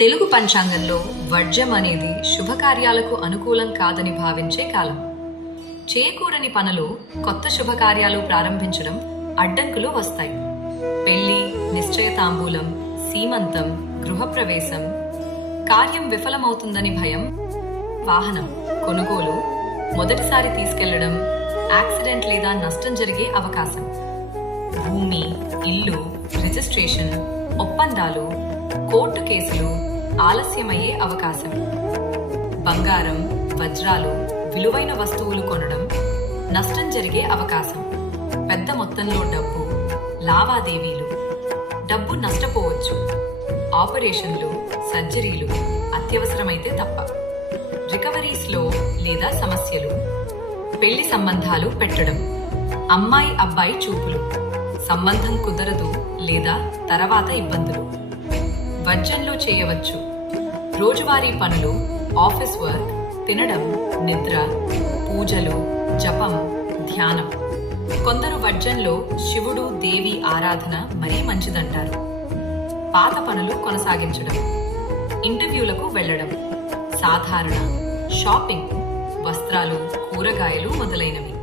తెలుగు పంచాంగంలో వర్జ్యం అనేది శుభకార్యాలకు అనుకూలం కాదని భావించే కాలం. చేయకూడని పనులు, కొత్త శుభకార్యాలు ప్రారంభించడం అడ్డంకులు వస్తాయి. పెళ్లి, నిశ్చయతాంబూలం, సీమంతం, గృహప్రవేశం, కార్యం విఫలమవుతుందని భయం, వాహనం కొనుగోలు, మొదటిసారి తీసుకెళ్లడం, యాక్సిడెంట్ లేదా నష్టం జరిగే అవకాశం, భూమి, ఇల్లు, రిజిస్ట్రేషన్, ఒప్పందాలు, కోర్టు కేసులు ఆలస్యమయ్యే అవకాశం, బంగారం, వజ్రాలు, విలువైన వస్తువులు కొనడం, నష్టం జరిగే అవకాశం, పెద్ద మొత్తంలో డబ్బు, లావాదేవీలు, డబ్బు నష్టపోవచ్చు, ఆపరేషన్లు, సర్జరీలు అత్యవసరమైతే తప్ప, రికవరీస్లో లేదా సమస్యలు, పెళ్లి సంబంధాలు పెట్టడం, అమ్మాయి అబ్బాయి చూపులు, సంబంధం కుదరదు లేదా తర్వాత ఇబ్బందులు. వర్జ్యంలో చేయవచ్చు రోజువారీ పనులు, ఆఫీస్ వర్క్, తినడం, నిద్ర, పూజలు, జపం, ధ్యానం. కొందరు వర్జ్యంలో శివుడు, దేవి ఆరాధన మరీ మంచిదంటారు. పాత పనులు కొనసాగించడం, ఇంటర్వ్యూలకు వెళ్లడం, సాధారణ షాపింగ్, వస్త్రాలు, కూరగాయలు మొదలైనవి.